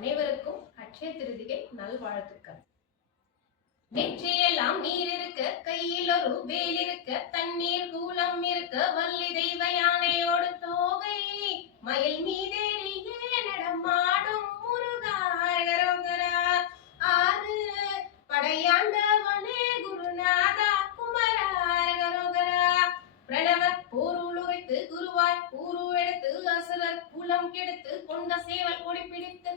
அனைவருக்கும் அட்சய திருதிகை நல்வாழ்த்துக்கள். நெற்றியெல்லாம் நீர் இருக்க, கையில் ஒரு வேல் இருக்க, தண்ணீர் கூலம் இருக்க, வள்ளி தெய்வ யானையோடு தோகை மயில் மீதேறியே நடமாடும் முருகாரகரோகரா. ஆறு படையாண்டவனே குருநாதா குமராரகரோகரா. பிரணவ போருளுரைத்து குருவாய் ஊரு எடுத்து அசுரர் குலம் கெடுத்து கொண்ட சேவல் கொடி பிடித்து